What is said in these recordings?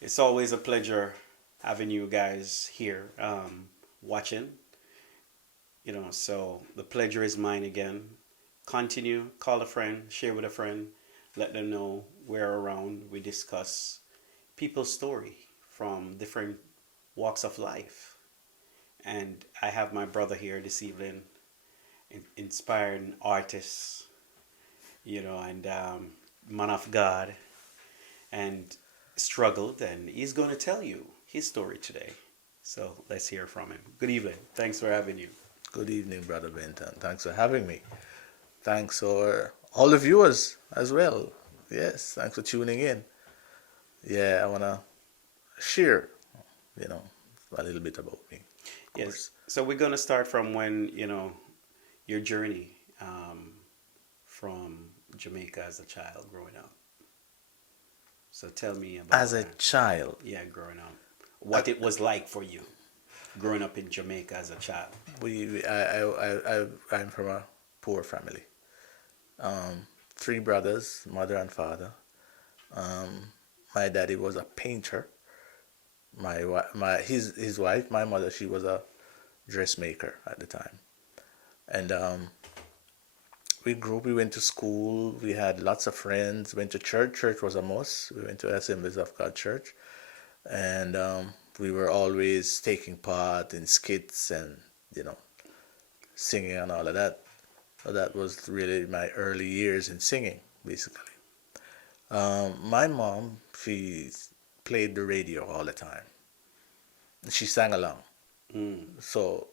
It's always a pleasure having you guys here watching. So the pleasure is mine again. Continue, call a friend, share with a friend, let them know we're around. We discuss people's story from different walks of life. And I have my brother here this evening, inspiring artist, and man of God, and struggled, and he's going to tell you his story today. So let's hear from him. Good evening. Thanks for having you. Good evening, Brother Benton. Thanks for having me. Thanks for all the viewers as well. Yes, thanks for tuning in. Yeah, I want to share, you know, a little bit about me, of Yes. course. So we're going to start from when, your journey from Jamaica as a child growing up. So tell me As about a that. child, Yeah, growing up. I, What it was like for you growing up in Jamaica as a child. I'm from a poor family. Um, Three brothers, mother and father. My daddy was a painter. His wife, my mother, she was a dressmaker at the time. And we grew up, we went to school, we had lots of friends, went to church. Church was a must. We went to Assemblies of God Church. And we were always taking part in skits and, you know, singing and all of that. So that was really my early years in singing, basically. My mom, she played the radio all the time. She sang along. Mm. So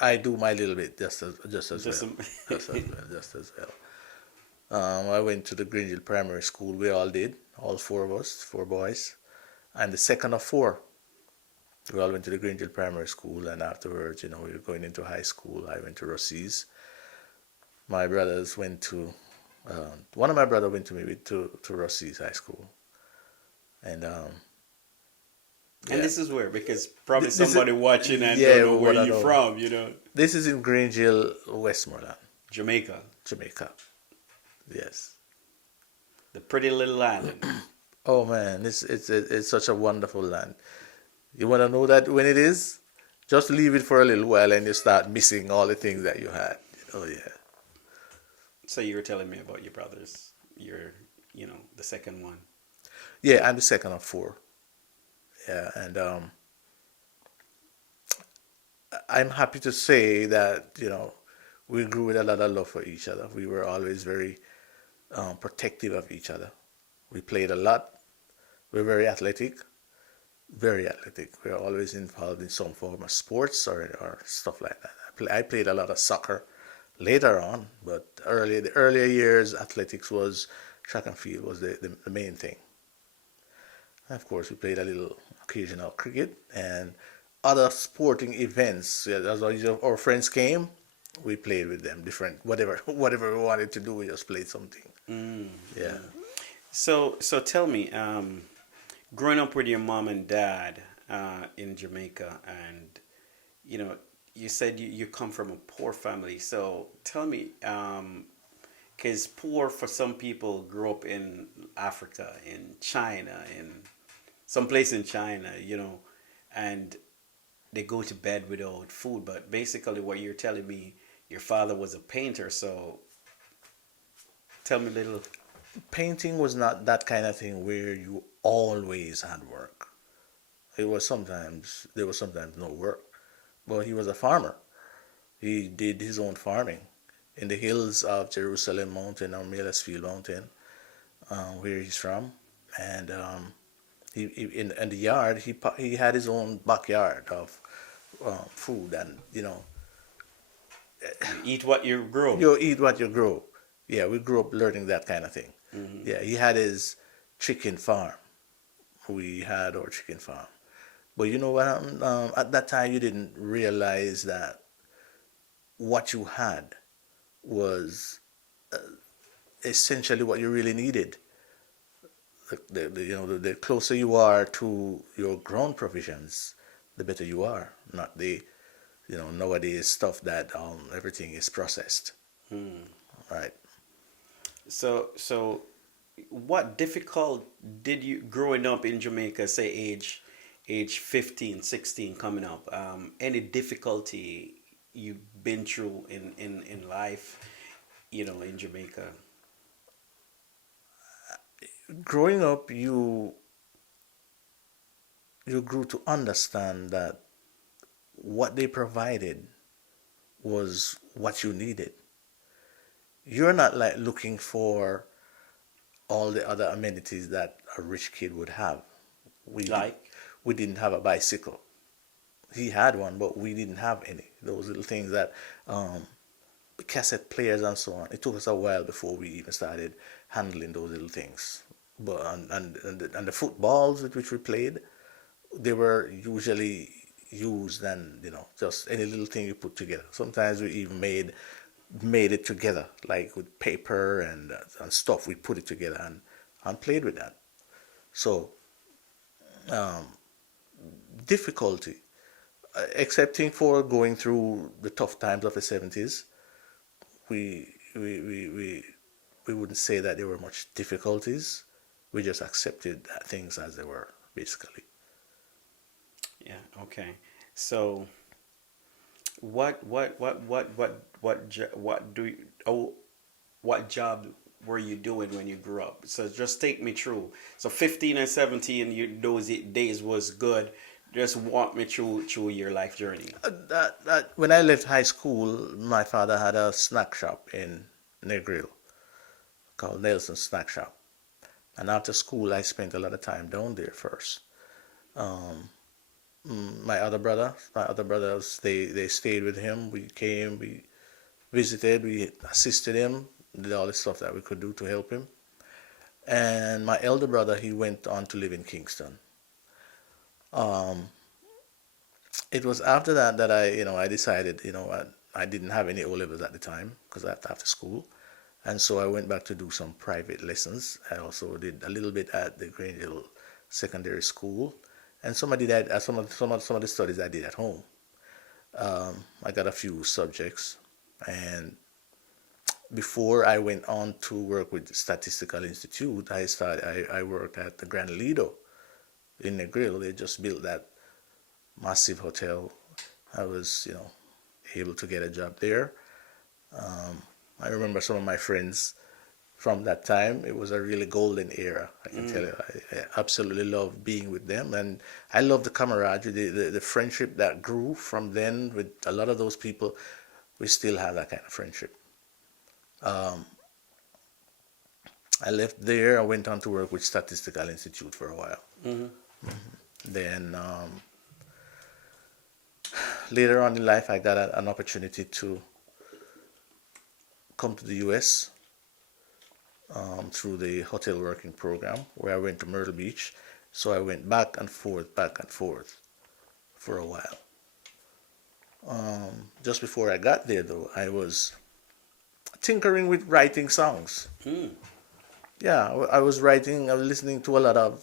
I do my little bit just as Just well. some. Just as well. I went to the Green Hill Primary School. We all did, all four of us, four boys. I'm the second of four. We all went to the Green Hill Primary School, and afterwards, we were going into high school. I went to Rossi's. My brothers went to, one of my brothers went to me to Rossi's High School, and And yeah, this is where, because probably this is somebody watching and don't yeah, know where what I you're know. from. This is in Green Hill, Westmoreland, Jamaica, Jamaica. Yes. the pretty little island. Oh man, it's such a wonderful land. You want to know that when it is, just leave it for a little while and you start missing all the things that you had. Oh yeah. So you were telling me about your brothers. You're, the second one. Yeah, I'm the second of four. Yeah, and I'm happy to say that we grew with a lot of love for each other. We were always very protective of each other. We played a lot. We're very athletic, very athletic. We're always involved in some form of sports or stuff like that. I played a lot of soccer later on, but the earlier years, athletics was track and field was the main thing. And of course, we played a little occasional cricket and other sporting events. Yeah, as our friends came, we played with them. Different whatever we wanted to do, we just played something. Mm, Yeah. mm. So tell me, growing up with your mom and dad in Jamaica, and you know, you said you come from a poor family. So tell me, because poor for some people grew up in Africa, in China, in some place in China, and they go to bed without food. But basically, what you're telling me, your father was a painter. So tell me a little. Painting was not that kind of thing where you always had work. There was sometimes no work. But he was a farmer. He did his own farming in the hills of Jerusalem Mountain or Malasfield Mountain, where he's from, and in the yard he had his own backyard of food, and You eat what you grow. you eat what you grow. Yeah, we grew up learning that kind of thing. Hmm. Yeah, he had his chicken farm. We had our chicken farm. But you know what happened? At that time, you didn't realize that what you had was essentially what you really needed. The closer you are to your grown provisions, the better you are. Not the nowadays stuff that everything is processed, Hmm. right? So what difficult did you growing up in Jamaica, say age 15, 16 coming up, any difficulty you've been through in life, in Jamaica? Growing up, you grew to understand that what they provided was what you needed. You're not like looking for all the other amenities that a rich kid would have. We did, Like, we didn't have a bicycle. He had one, but we didn't have any. Those little things that um, cassette players and so on. It took us a while before we even started handling those little things. But and the footballs with which we played, they were usually used and just any little thing you put together. Sometimes we even made it together like with paper and stuff. We put it together and played with that. So um, difficulty, excepting for going through the tough times of the 70s, we we we we, we wouldn't say that there were much difficulties. We just accepted things as they were, basically. yeah, okay. So what do you, oh, what job were you doing when you grew up? So just take me through. So 15 and 17, those days was good. Just walk me through your life journey. When I left high school, my father had a snack shop in Negril called Nelson's Snack Shop. And after school, I spent a lot of time down there first. Um, my other brothers, they stayed with him. We came, we visited, we assisted him, did all the stuff that we could do to help him. And my elder brother, he went on to live in Kingston. Um, it was after that that I decided, I didn't have any O levels at the time because after school, and so I went back to do some private lessons. I also did a little bit at the Grange Hill Secondary School, and some I did some of the studies I did at home. I got a few subjects, and before I went on to work with the Statistical Institute, I worked at the Grand Lido in Negril. They just built that massive hotel. I was, able to get a job there. Um, I remember some of my friends from that time. It was a really golden era. I can tell Mm. you. I absolutely loved being with them, and I love the camaraderie, the friendship that grew from then with a lot of those people. We still have that kind of friendship. Um, I left there. I went on to work with Statistical Institute for a while. Hmm. Then later on in life, I got an opportunity to come to the U.S. Through the hotel working program, where I went to Myrtle Beach. So I went back and forth for a while. Just before I got there, though, I was tinkering with writing songs. Mm. Yeah, I was listening to a lot of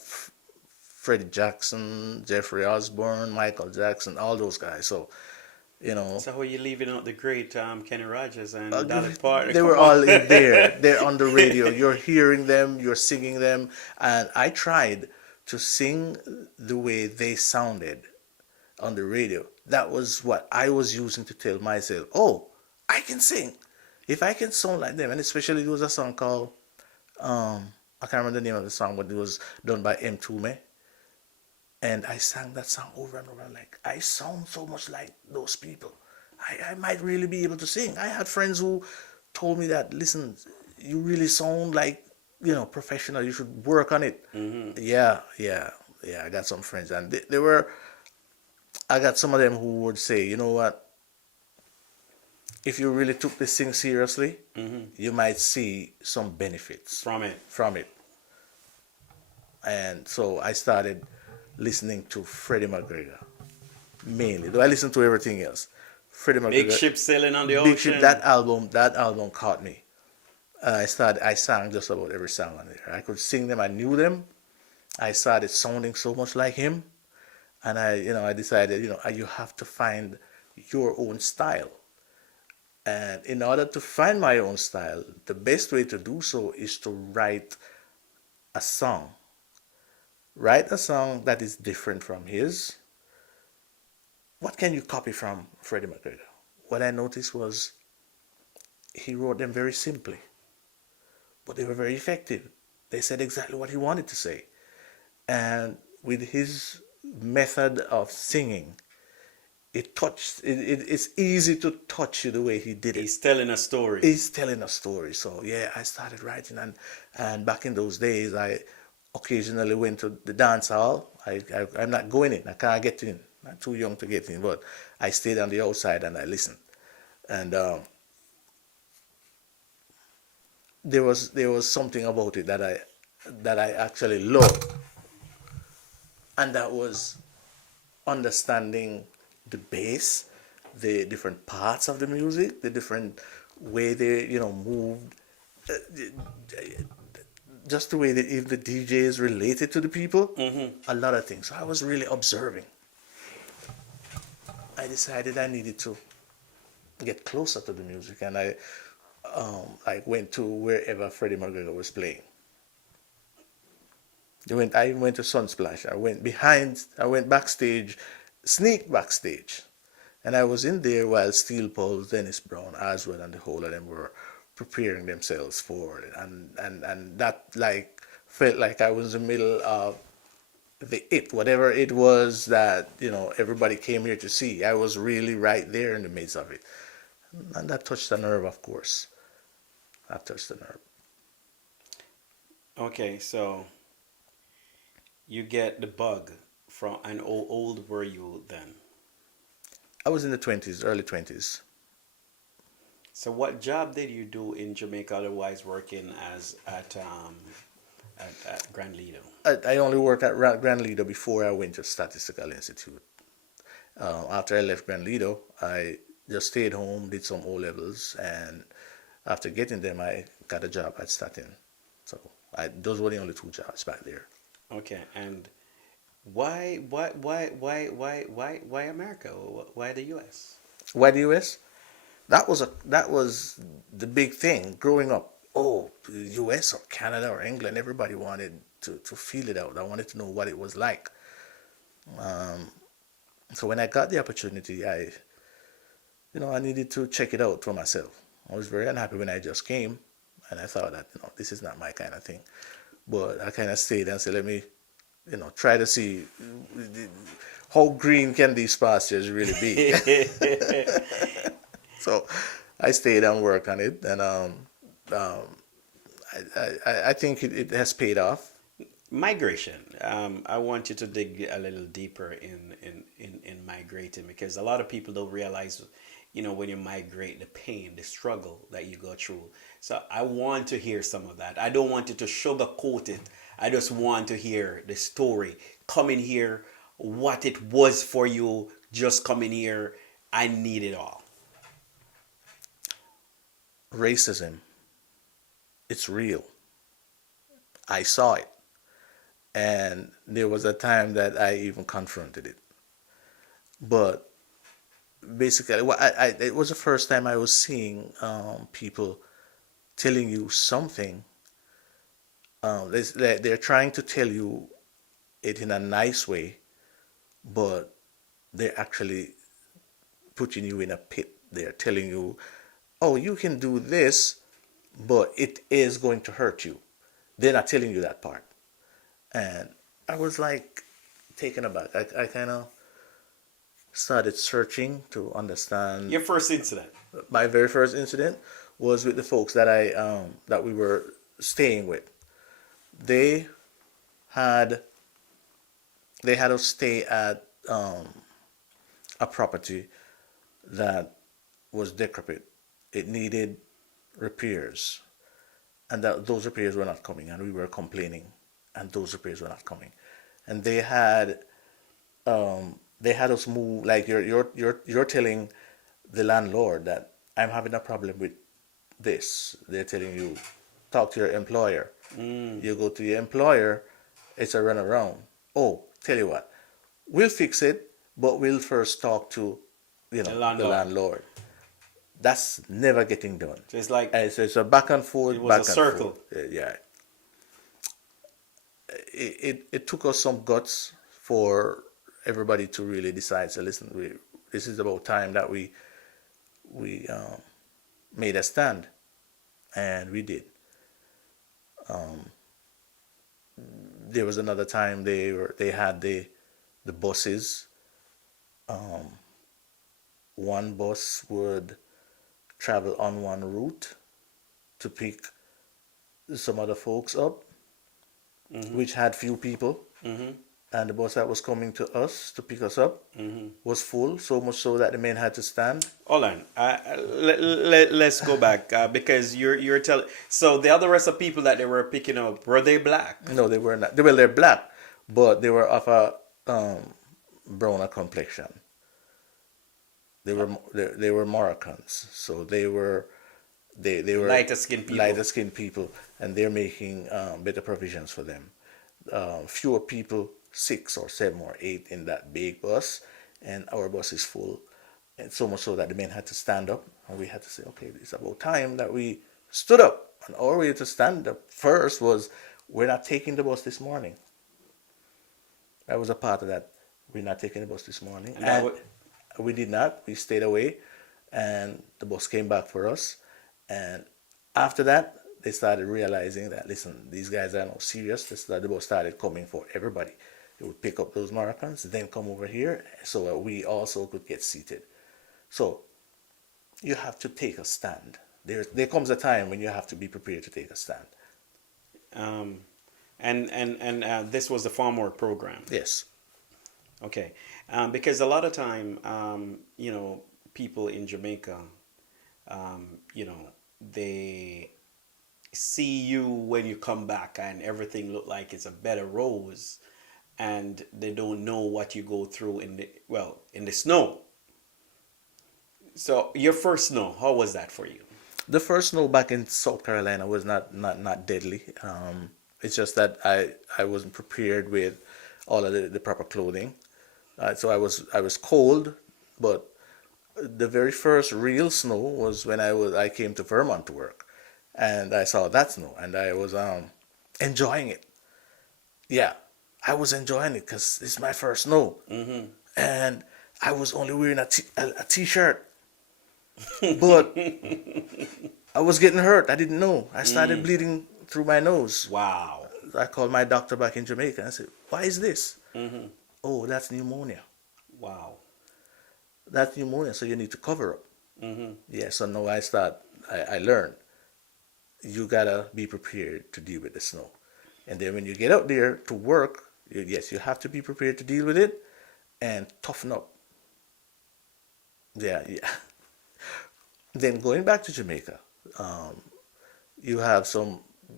Freddie Jackson, Jeffrey Osborne, Michael Jackson, all those guys. So, you know, So how are you leaving out the great Kenny Rogers uh, and Dolly Parton? they were Come on. all in there. They're on the radio. You're hearing them, you're singing them. And I tried to sing the way they sounded on the radio. That was what I was using to tell myself, oh, I can sing. If I can sound like them, and especially there was a song called, I can't remember the name of the song, but it was done by M. Tume. And I sang that song over and over. Like, I sound so much like those people. I might really be able to sing. I had friends who told me that, listen, you really sound like, professional. You should work on it. Hmm. Yeah, yeah, yeah. I got some friends, and I got some of them who would say, you know what? If you really took this thing seriously, Hmm. you might see some benefits From it. from it. And so I started listening to Freddie McGregor mainly. Though I listened to everything else. Freddie Big McGregor, ship sailing on the Big Ship. ocean. That album caught me. I sang just about every song on there. I could sing them. I knew them. I started sounding so much like him, and I decided, you have to find your own style. And in order to find my own style, the best way to do so is to write a song, write a song that is different from his. What can you copy from Freddie McGregor? What I noticed was he wrote them very simply, but they were very effective. They said exactly what he wanted to say. And with his method of singing, it's easy to touch you the way he did it. He's telling a story. He's telling a story. So yeah, I started writing, and back in those days, I occasionally went to the dance hall. I'm not going in. I can't get in. I'm too young to get in, but I stayed on the outside and I listened. And there was something about it that I actually loved, and that was understanding the bass, the different parts of the music, the different way they moved, uh, just the way that if the DJ is related to the people, a lot of things. So I was really observing. I decided I needed to get closer to the music, and I went to wherever Freddie McGregor was playing. I went to Sunsplash. I went backstage, sneak backstage. And I was in there while Steel Pulse, Dennis Brown, Aswell, and the whole of them were preparing themselves for it. And that like felt like I was in the middle of whatever it was that, everybody came here to see. I was really right there in the midst of it. And that touched the nerve, of course. That touched the nerve. Okay, so you get the bug from, and how old were you then? I was in the 20s, early 20s. So what job did you do in Jamaica otherwise working as at Grand Lido? I only worked at Grand Lido before I went to Statistical Institute. After I left Grand Lido, I just stayed home, did some O levels, and after getting them, I got a job at Statin. So those were the only two jobs back there. Okay, and why America? Why the U.S.? Why the U.S.? That was the big thing growing up. Oh, the U.S. or Canada or England, everybody wanted to feel it out. I wanted to know what it was like. Um, so when I got the opportunity, I needed to check it out for myself. I was very unhappy when I just came, and I thought that this is not my kind of thing. But I kind of stayed and said, let me, try to see how green can these pastures really be. So I stayed and worked on it, and um, I think it has paid off. Migration. I want you to dig a little deeper in migrating, because a lot of people don't realize, when you migrate, the pain, the struggle that you go through. So I want to hear some of that. I don't want you to sugarcoat it. I just want to hear the story. Coming here, what it was for you, just coming here. I need it all. Racism, it's real. I saw it. And there was a time that I even confronted it. But basically, it was the first time I was seeing people telling you something. They're trying to tell you it in a nice way, but they're actually putting you in a pit. They're telling you, oh, you can do this, but it is going to hurt you. They're not telling you that part. And I was like taken aback. I kind of started searching to understand. Your first incident. My very first incident was with the folks that we were staying with. They had they had us stay at a property that was decrepit. It needed repairs, and that those repairs were not coming, and we were complaining, and those repairs were not coming, and they had us move. Like you're telling the landlord that I'm having a problem with this. They're telling you, talk to your employer. You go to your employer, it's a runaround. Oh, tell you what, we'll fix it, but we'll first talk to The the landlord. landlord. That's never getting done. So it's like And so it's a back and forth, it was a back and circle. forth. Yeah. it took us some guts for everybody to really decide. So listen, this is about time that we made a stand, and we did. There was another time they had the buses. One bus would travel on one route to pick some other folks up, which had few people, and the bus that was coming to us to pick us up was full, so much so that the men had to stand. Hold on. Let's go back because you're telling. So the other rest of people that they were picking up, were they black? No, they were not. They're black, but they were of a browner complexion. They were Moroccans, so they were Lighter skinned people. lighter skinned people, and they're making better provisions for them. Fewer people, 6 or 7 or 8 in that big bus, and our bus is full, and so much so that the men had to stand up, and we had to say, okay, it's about time that we stood up. And our way to stand up first was, we're not taking the bus this morning. That was a part of that. We're not taking the bus this morning, and we did not. We stayed away, and the bus came back for us. And after that, they started realizing that, listen, these guys are not serious. The bus started coming for everybody. They would pick up those Moroccans, then come over here, so that we also could get seated. So you have to take a stand. There comes a time when you have to be prepared to take a stand. Um, and this was the farm work program. Yes. Okay, because a lot of time, people in Jamaica, they see you when you come back and everything look like it's a bed of rose, and they don't know what you go through in the snow. So your first snow, how was that for you? The first snow back in South Carolina was not deadly. It's just that I wasn't prepared with all of the proper clothing. So I was cold, but the very first real snow was when I came to Vermont to work, and I saw that snow, and I was enjoying it. Yeah, I was enjoying it because it's my first snow, and I was only wearing a t-shirt, but I was getting hurt. I didn't know. I started bleeding through my nose. Wow. I called my doctor back in Jamaica and I said, "Why is this?" "Oh, that's pneumonia. Wow. That's pneumonia, so you need to cover up." Yeah, so now I learned, you gotta be prepared to deal with the snow. And then when you get out there to work, yes, you have to be prepared to deal with it and toughen up. Yeah, yeah. Then going back to Jamaica, um, you have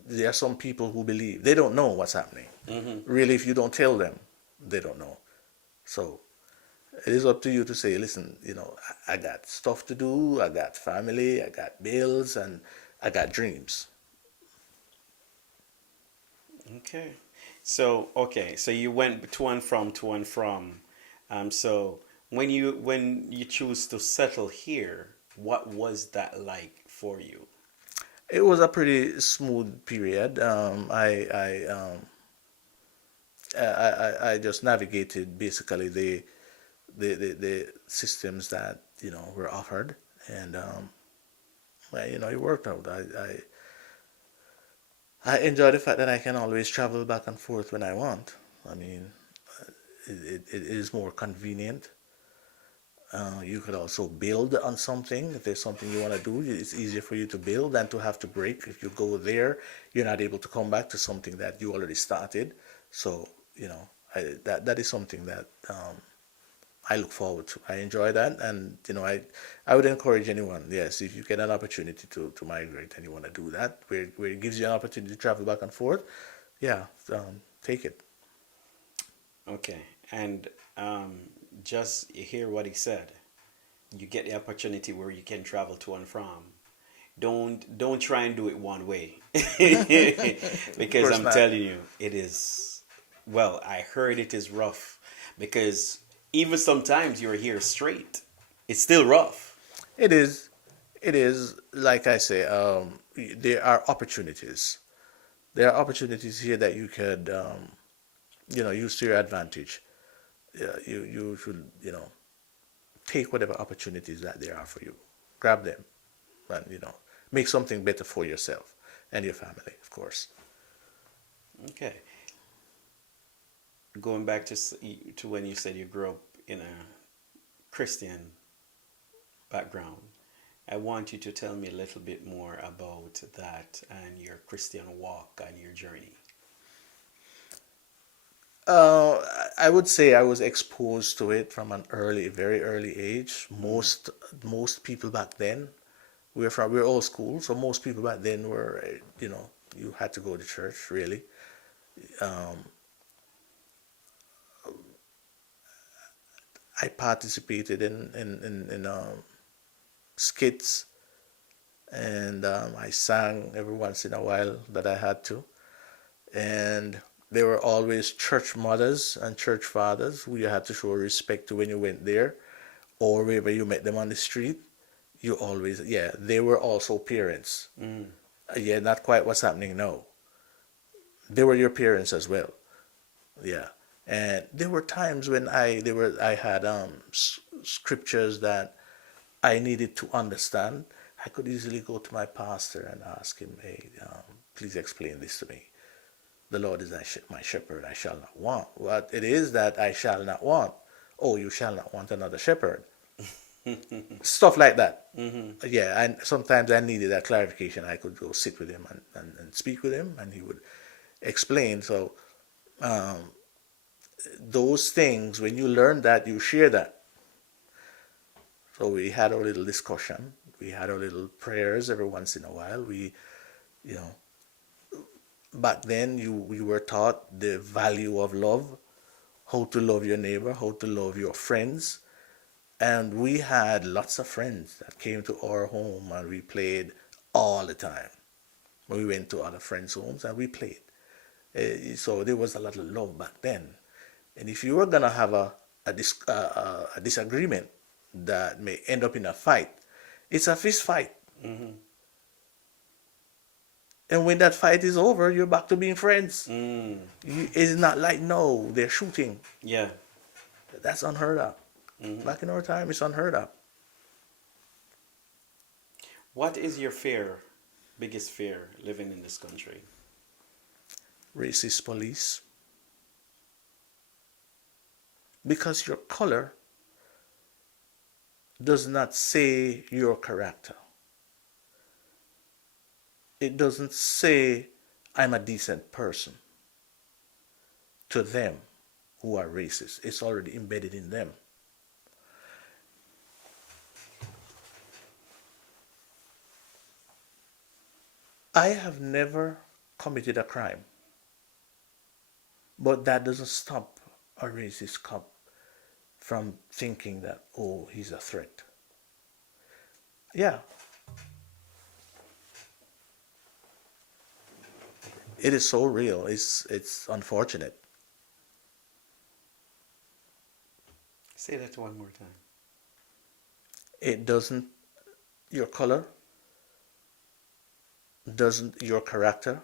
there are some people who believe they don't know what's happening. Really, if you don't tell them, they don't know. So it is up to you to say, listen, I got stuff to do, I got family, I got bills, and I got dreams. So you went to and from. So when you choose to settle here, what was that like for you? It was a pretty smooth period. I just navigated basically the systems that were offered, and it worked out. I enjoy the fact that I can always travel back and forth when I want. I mean, it is more convenient. You could also build on something. If there's something you want to do, it's easier for you to build than to have to break. If you go there, you're not able to come back to something that you already started. So, that is something that I look forward to. I enjoy that, and I would encourage anyone. Yes, if you get an opportunity to migrate and you want to do that, where it gives you an opportunity to travel back and forth, yeah, take it. Okay, and just hear what he said. You get the opportunity where you can travel to and from. Don't try and do it one way, Of because course I'm not. telling you, it is. Well, I heard it is rough, because even sometimes you're here straight, it's still rough. It is. It is like I say. There are opportunities. There are opportunities here that you could, use to your advantage. Yeah, you should, take whatever opportunities that there are for you. Grab them and, make something better for yourself and your family, of course. Okay. Going back to to when you said you grew up in a Christian background, I want you to tell me a little bit more about that and your Christian walk and your journey. Uh, I would say I was exposed to it from an very early age. Mm. Most people back then, we're old school, so most people back then were, you had to go to church really. Um, I participated in skits, and I sang every once in a while that I had to. And there were always church mothers and church fathers who you had to show respect to when you went there, or wherever you met them on the street. You always, yeah, they were also parents. Mm. Yeah, not quite what's happening now. They were your parents as well. Yeah. And there were times when I had scriptures that I needed to understand. I could easily go to my pastor and ask him, hey, please explain this to me. The Lord is my shepherd, I shall not want. What it is that I shall not want? Oh, you shall not want another shepherd. Stuff like that. Hmm. Yeah, and sometimes I needed that clarification. I could go sit with him and speak with him, and he would explain. So um, those things, when you learn that, you share that. So we had our little discussion. We had our little prayers every once in a while. You know, back then you were taught the value of love, how to love your neighbor, how to love your friends. And we had lots of friends that came to our home and we played all the time. We went to other friends' homes and we played. So there was a lot of love back then. And if you were gonna have a disagreement that may end up in a fight, it's a fist fight. Hmm. And when that fight is over, you're back to being friends. Mm. It's not like no, they're shooting. Yeah. That's unheard of. Hmm. Back in our time, it's unheard of. What is your fear, biggest fear living in this country? Racist police, because your color does not say your character. It doesn't say I'm a decent person to them who are racist. It's already embedded in them. I have never committed a crime, but that doesn't stop a racist cop from thinking that, oh, he's a threat. Yeah, it is so real. It's unfortunate. Say that one more time. It doesn't your color, doesn't your character,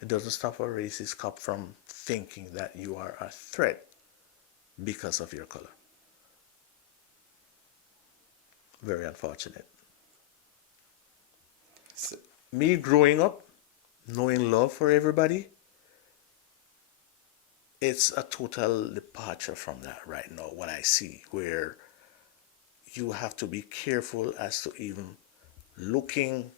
it doesn't stop a racist cop from thinking that you are a threat because of your color. Very unfortunate. So, Me growing up, knowing love for everybody, it's a total departure from that right now. What I see, where you have to be careful as to even looking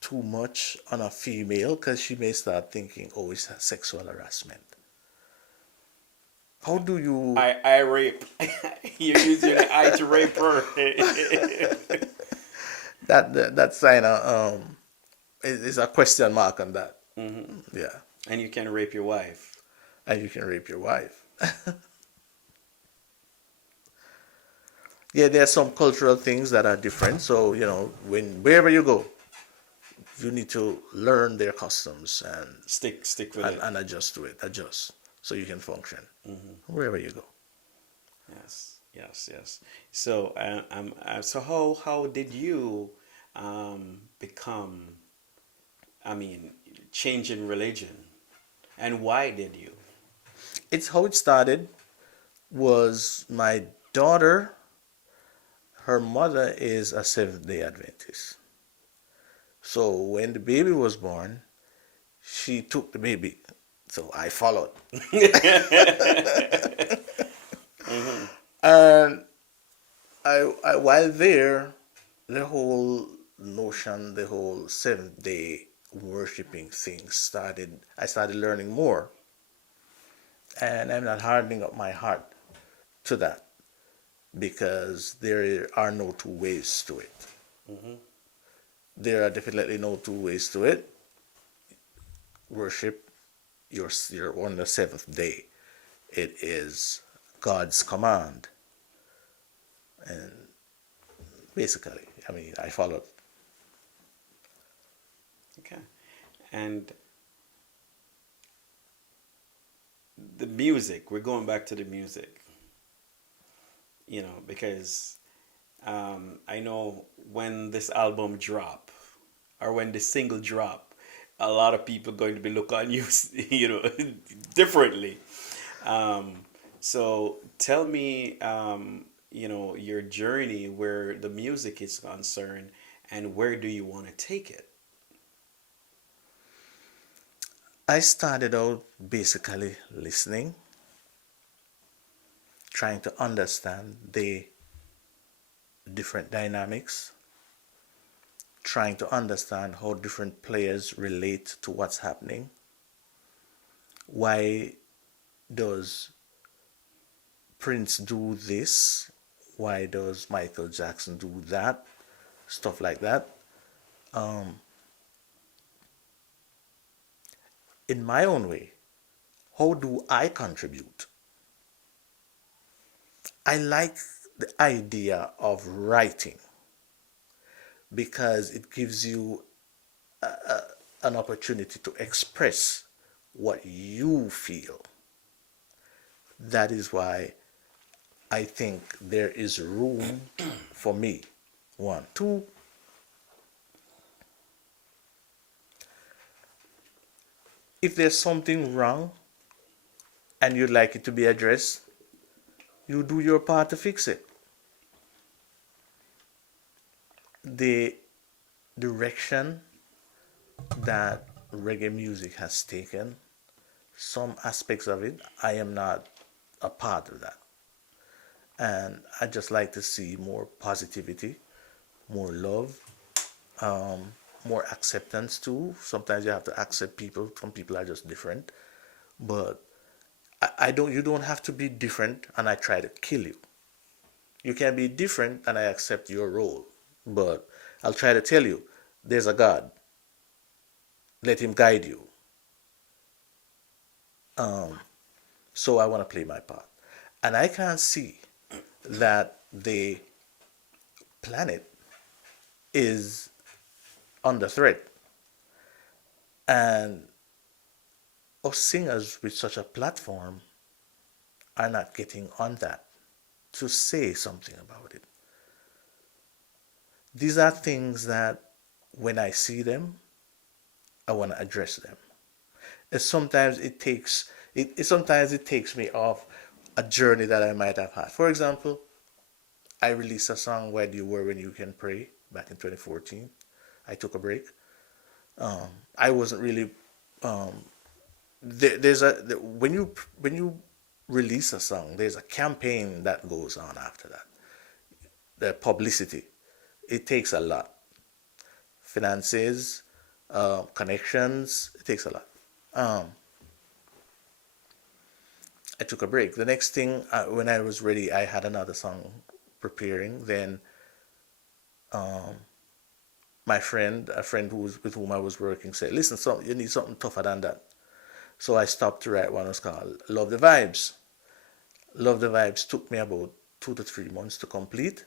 too much on a female because she may start thinking, oh, it's a sexual harassment. How do you I rape. You're using the I to rape her. that sign is a question mark on that? Hmm. Yeah, And you can rape your wife. and you can rape your wife. Yeah, there are some cultural things that are different. So when wherever you go, you need to learn their customs Stick with and, it. and adjust to it, adjust so you can function Hmm. wherever you go. Yes, yes, yes. So, so how did you become? I mean, change in religion, and why did you? It's how it started was my daughter, her mother is a Seventh Day Adventist. So when the baby was born, she took the baby. So I followed. Hmm. And while there, the whole notion, the whole Seventh Day worshiping thing started. I started learning more. And I'm not hardening up my heart to that because there are no two ways to it. Hmm. There are definitely no two ways to it. Worship your on the seventh day. It is God's command, and basically, I mean, I followed. Okay. And the music, we're going back to the music, because I know when this album drop or when the single drop, a lot of people going to be look on you, differently. Um, so tell me, your journey where the music is concerned, and where do you want to take it? I started out basically listening, trying to understand the different dynamics, trying to understand how different players relate to what's happening. Why does Prince do this? Why does Michael Jackson do that? Stuff like that. Um, in my own way, how do I contribute? I like the idea of writing because it gives you an opportunity to express what you feel. That is why I think there is room for me. One. Two, if there's something wrong and you'd like it to be addressed, you do your part to fix it. The direction that reggae music has taken, some aspects of it, I am not a part of that. And I just like to see more positivity, more love, um, more acceptance too. Sometimes you have to accept people. Some people are just different. But I don't. You don't have to be different, and I try to kill you. You can be different, and I accept your role. But I'll try to tell you, there's a God. Let Him guide you. Um, so I want to play my part, and I can't see that the planet is under threat, and us singers with such a platform are not getting on that to say something about it. These are things that when I see them, I want to address them. And sometimes it takes me off a journey that I might have had. For example, I released a song "Where Do You Were When You Can Pray" back in 2014. I took a break. I wasn't really there's a when you release a song, there's a campaign that goes on after that. The publicity, it takes a lot. Finances, connections, it takes a lot. Um, I took a break. The next thing, when I was ready, I had another song preparing. Then my friend, a friend with whom I was working, said, "Listen, you need something tougher than that." So I stopped to write one. It was called "Love the Vibes." "Love the Vibes" took me about 2 to 3 months to complete,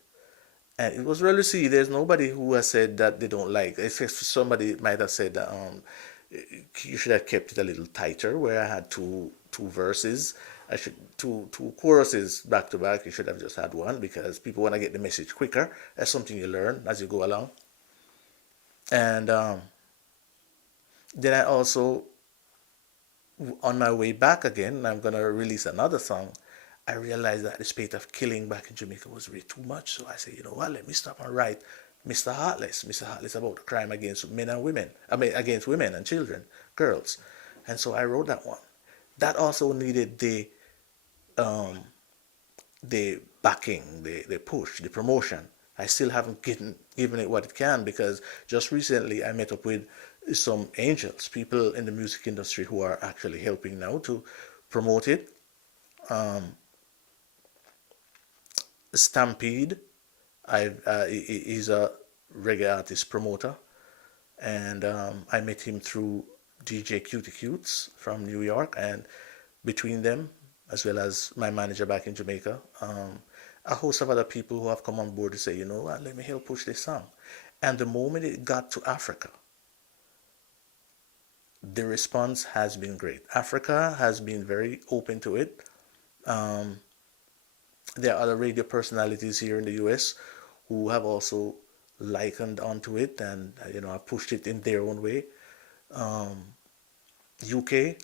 and it was well received. There's nobody who has said that they don't like. If somebody might have said that you should have kept it a little tighter, where I had two verses. I should two choruses back to back. You should have just had one because people want to get the message quicker. That's something you learn as you go along. And Then I also, on my way back again, I'm gonna release another song. I realized that the spate of killing back in Jamaica was really too much. So I said, you know what, let me stop and write Mr. Heartless. Mr. Heartless about the crime against men and women. I mean, against women and children, girls. And so I wrote that one. That also needed um, the backing, the push, the promotion. I still haven't given it what it can because just recently I met up with some angels, people in the music industry who are actually helping now to promote it. Um, Stampede, he's a reggae artist promoter, and I met him through DJ Cutie Cutes from New York, and between them, as well as my manager back in Jamaica, a host of other people who have come on board to say, you know what, let me help push this song. And the moment it got to Africa, the response has been great. Africa has been very open to it. Um, there are other radio personalities here in the US who have also likened onto it and have pushed it in their own way. Um, UK,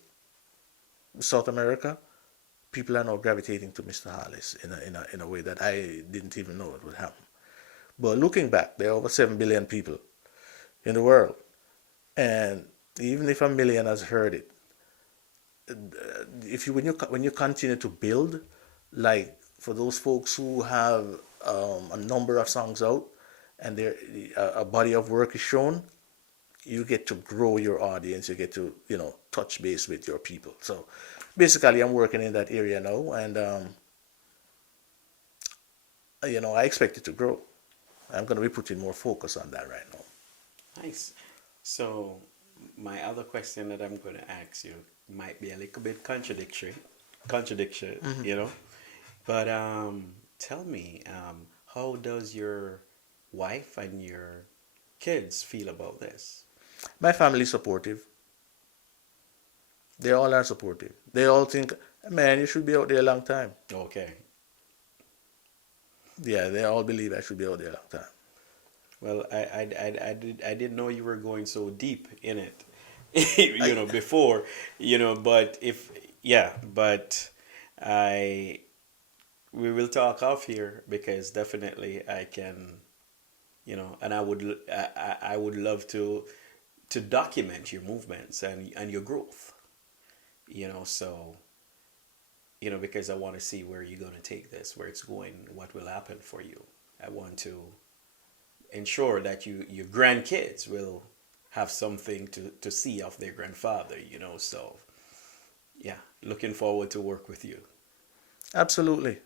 South America, people are now gravitating to Mr. Hollis in a way that I didn't even know it would happen. But looking back, there are over 7 billion people in the world. And even if a million has heard it, if you when you continue to build, like for those folks who have a number of songs out and there a body of work is shown, you get to grow your audience. You get to touch base with your people. So basically, I'm working in that area now, and I expect it to grow. I'm going to be putting more focus on that right now. Nice. So, my other question that I'm going to ask you might be a little bit contradiction, But tell me, how does your wife and your kids feel about this? My family is supportive. They all are supportive. They all think, man, you should be out there a long time. Okay. Yeah, they all believe I should be out there a long time. Well, I didn't know you were going so deep in it, I, before, but but I, we will talk off here because definitely I can, and I would love to document your movements and your growth, so, because I want to see where you're going to take this, where it's going, what will happen for you. I want to ensure that your grandkids will have something to see of their grandfather, so yeah, looking forward to work with you. Absolutely.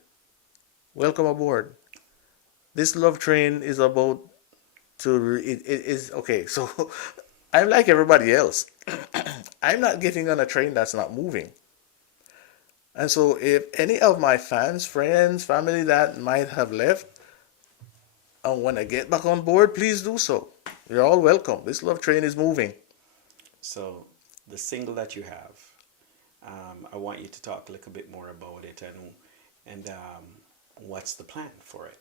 Welcome aboard. This love train is about it is okay. So I'm like everybody else. I'm not getting on a train that's not moving. And so if any of my fans, friends, family that might have left and want to get back on board, please do so. You're all welcome. This love train is moving. So the single that you have, I want you to talk a little bit more about it and what's the plan for it.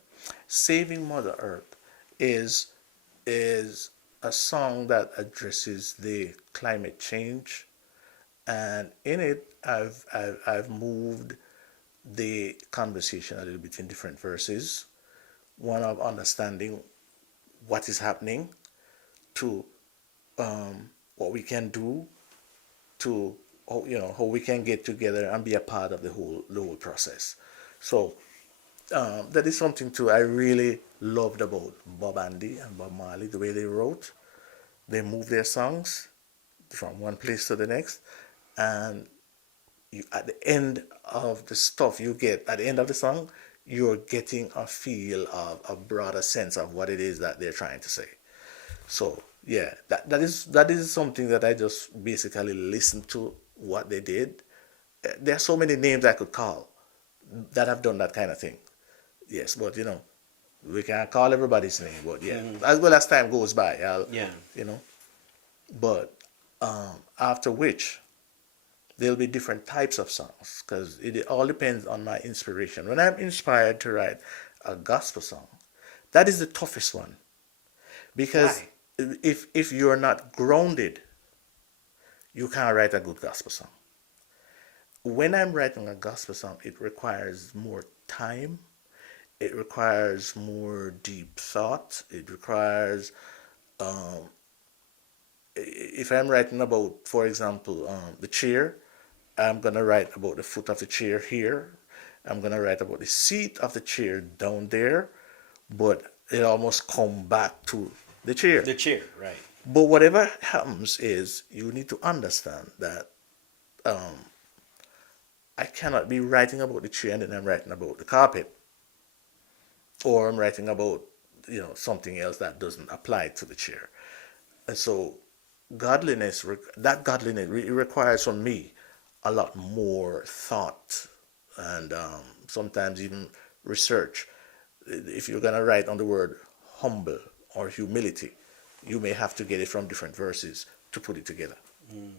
Saving Mother Earth is is a song that addresses the climate change, and in it I've moved the conversation a little bit in different verses. One of understanding what is happening to what we can do to how we can get together and be a part of the whole process. So that is something too I really loved about Bob Andy and Bob Marley, the way they wrote. They move their songs from one place to the next, and at the end of the stuff you get at the end of the song, you're getting a feel of a broader sense of what it is that they're trying to say. So yeah, that is something that I just basically listened to what they did. There are so many names I could call that have done that kind of thing. Yes, but we can't call everybody's name. But yeah, Mm, as well as time goes by, yeah. you know. But after which there'll be different types of songs because it all depends on my inspiration. When I'm inspired to write a gospel song, that is the toughest one because Why? if you're not grounded you can't write a good gospel song. When I'm writing a gospel song, it requires more time. It requires more deep thought. It requires, um, if I'm writing about, for example, the chair, I'm going to write about the foot of the chair here. I'm going to write about the seat of the chair down there, but it almost come back to the chair. The chair, right? But whatever happens is you need to understand that um, I cannot be writing about the chair and then I'm writing about the carpet, or I'm writing about something else that doesn't apply to the chair. And so godliness, that godliness requires from me a lot more thought and sometimes even research. If you're going to write on the word humble or humility, you may have to get it from different verses to put it together. Mm.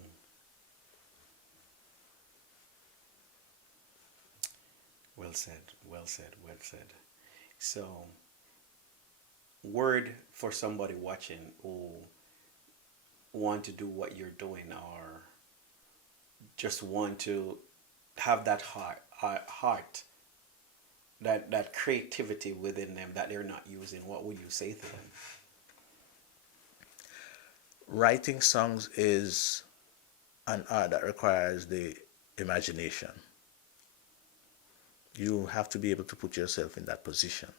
Well said. Well said. Well said. So, word for somebody watching who want to do what you're doing, or just want to have that heart, that creativity within them that they're not using. What would you say to them? Writing songs is an art that requires the imagination. You have to be able to put yourself in that position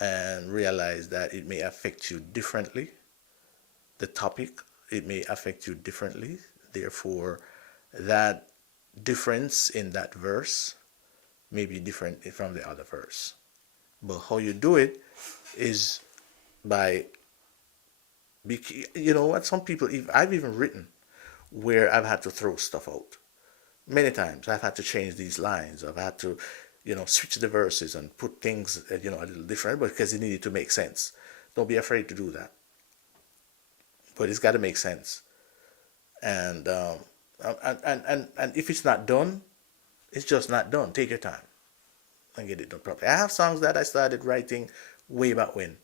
and realize that it may affect you differently. The topic, it may affect you differently. Therefore, that difference in that verse may be different from the other verse. But how you do it is by, you know what, some people, I've even written where I've had to throw stuff out. Many times I've had to change these lines. I've had to, switch the verses and put things, a little different because it needed to make sense. Don't be afraid to do that. But it's got to make sense. And, and if it's not done, it's just not done. Take your time and get it done properly. I have songs that I started writing way back when,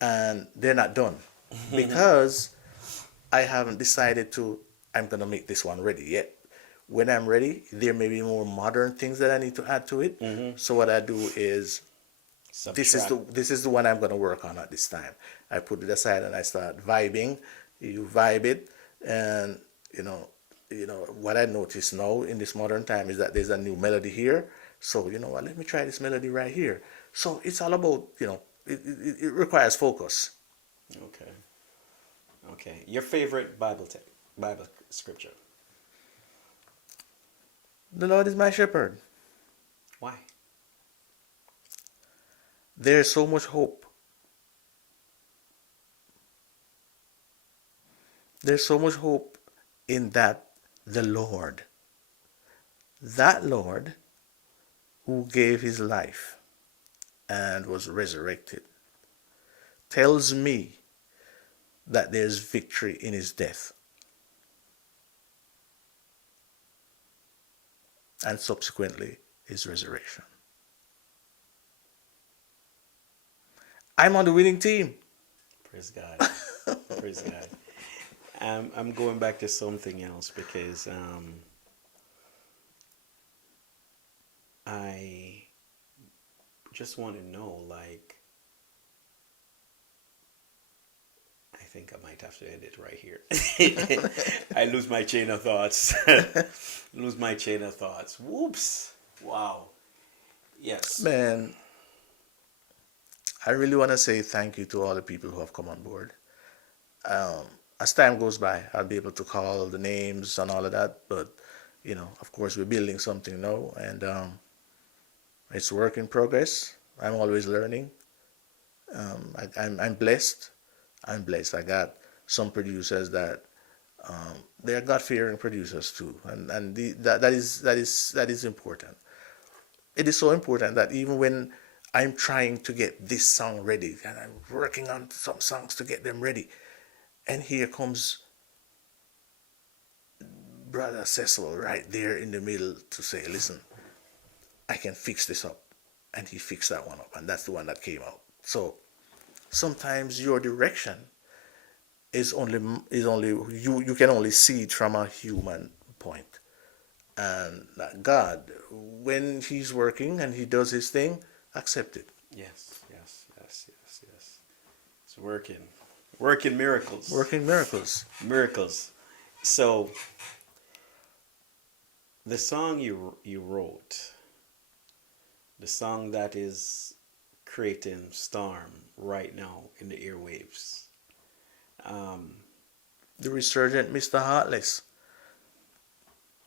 and they're not done because I haven't decided I'm going to make this one ready yet. When I'm ready, there may be more modern things that I need to add to it. Mm-hmm. So what I do is Subtract. this is the one I'm going to work on at this time. I put it aside and I start vibing. You vibe it, and what I notice now in this modern time is that there's a new melody here. So you know what? Let me try this melody right here. So it's all about it requires focus. Okay. Okay. Your favorite Bible scripture? The Lord is my shepherd. Why? There's so much hope. There's so much hope in that the Lord, that Lord who gave his life and was resurrected, tells me that there's victory in his death and subsequently his resurrection. I'm on the winning team. Praise God. Praise God. I'm going back to something else because I just want to know, like, I think I might have to end it right here. I lose my chain of thoughts. Lose my chain of thoughts. Whoops. Wow. Yes. Man, I really want to say thank you to all the people who have come on board. As time goes by, I'll be able to call the names and all of that, but of course, we're building something now, and it's work in progress. I'm always learning. I'm blessed. I'm blessed. I got some producers that they are God-fearing producers too, and that is important. It is so important that even when I'm trying to get this song ready, and I'm working on some songs to get them ready, and here comes Brother Cecil right there in the middle to say, "Listen, I can fix this up," and he fixed that one up, and that's the one that came out. So sometimes your direction is only you can only see it from a human point. And that God, when He's working and He does His thing, accept it. Yes, yes, yes, yes, yes. It's working. Working miracles. Working miracles. Miracles. So the song you wrote, the song that is creating storm right now in the airwaves. Um, The resurgent Mr. Heartless.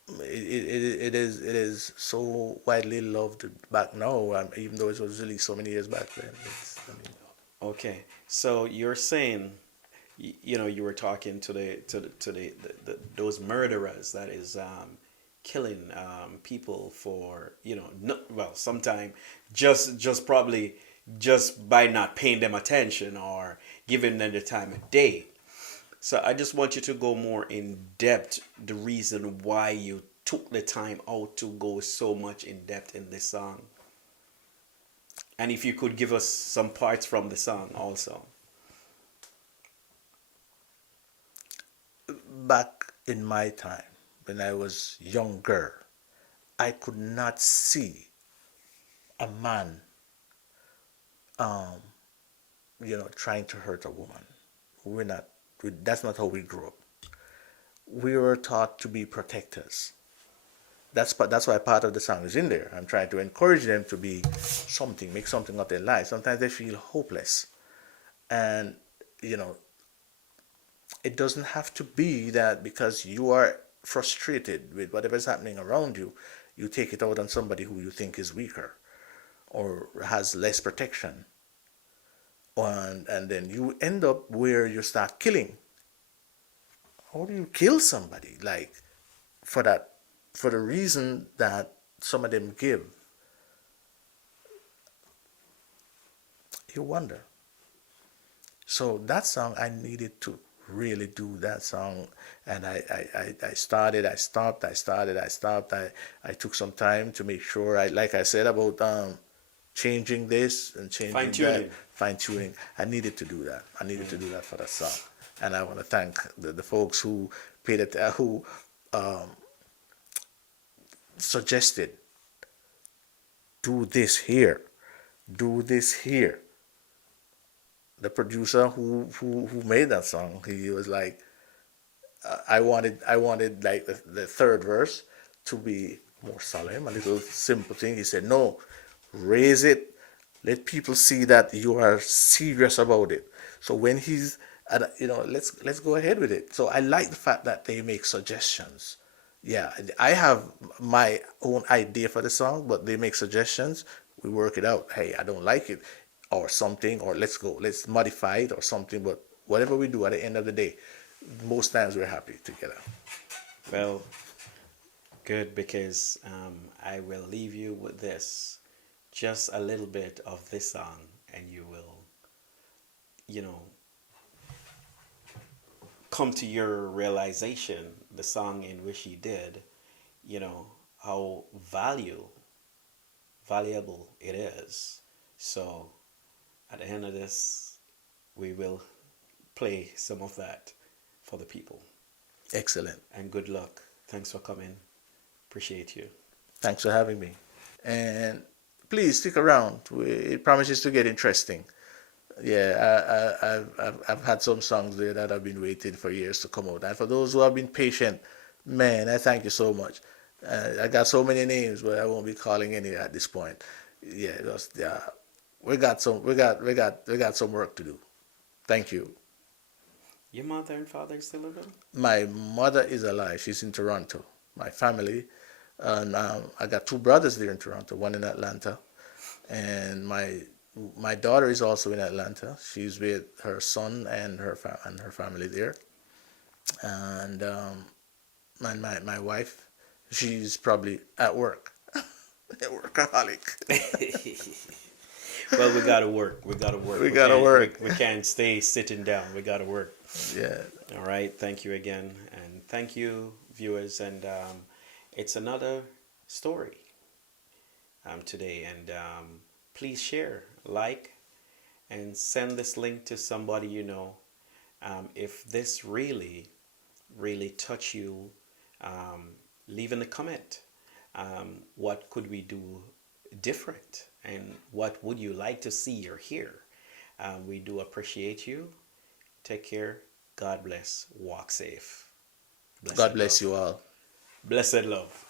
It is so widely loved back now, even though it was released so many years back then. okay, so you're saying, you know, you were talking to those murderers that is killing people for, you know, no, well, sometime just probably just by not paying them attention or giving them the time of day. So I just want you to go more in depth the reason why you took the time out to go so much in depth in this song. And if you could give us some parts from the song also. Back in my time, when I was younger, I could not see a man, um, trying to hurt a woman. We're not. That's not how we grew up. We were taught to be protectors. That's why part of the song is in there. I'm trying to encourage them to be something, make something of their life. Sometimes they feel hopeless, and you know, it doesn't have to be that because you are frustrated with whatever's happening around you, you take it out on somebody who you think is weaker or has less protection, and then you end up where you start killing. How do you kill somebody like for that, for the reason that some of them give? You wonder. So that song, I needed to really do that song. And I started, I stopped, I started, I stopped. I took some time to make sure, like I said about changing this and Fine changing that, tuning. fine tuning. I needed to do that. I needed to do that for that song. And I want to thank the folks who paid it, who um, suggested, do this here, do this here. The producer who made that song, he was like, I wanted like the third verse to be more solemn, a little simple thing. He said, no, raise it, let people see that you are serious about it. So when he's, let's go ahead with it. So I like the fact that they make suggestions. Yeah, I have my own idea for the song, but they make suggestions. We work it out. Hey, I don't like it, or something, or let's modify it, or something. But whatever we do at the end of the day, most times we're happy together. Well, good, because I will leave you with this. Just a little bit of this song, and you will, you know, come to your realization, the song in which he did, you know, how valuable it is. So at the end of this, we will play some of that for the people. Excellent. And good luck. Thanks for coming. Appreciate you. Thanks for having me. And please stick around. It promises to get interesting. Yeah, I've had some songs there that have been waiting for years to come out. And for those who have been patient, man, I thank you so much. I got so many names, but I won't be calling any at this point. Yeah, we got some work to do. Thank you. Your mother and father is still living? My mother is alive. She's in Toronto. My family, and I got two brothers there in Toronto. One in Atlanta, and my daughter is also in Atlanta. She's with her son and her family there, and my wife, she's probably at work, a workaholic. Well, we gotta work. We gotta work. We gotta work. We can't stay sitting down. We gotta work. Yeah. All right. Thank you again, and thank you, viewers. And it's another story today. And please share, like, and send this link to somebody you know If this really touch you, leave in the comment. What could we do different? And what would you like to see or hear? We do appreciate you. Take care. God bless. Walk safe. God Blessed bless love. you all. Blessed love.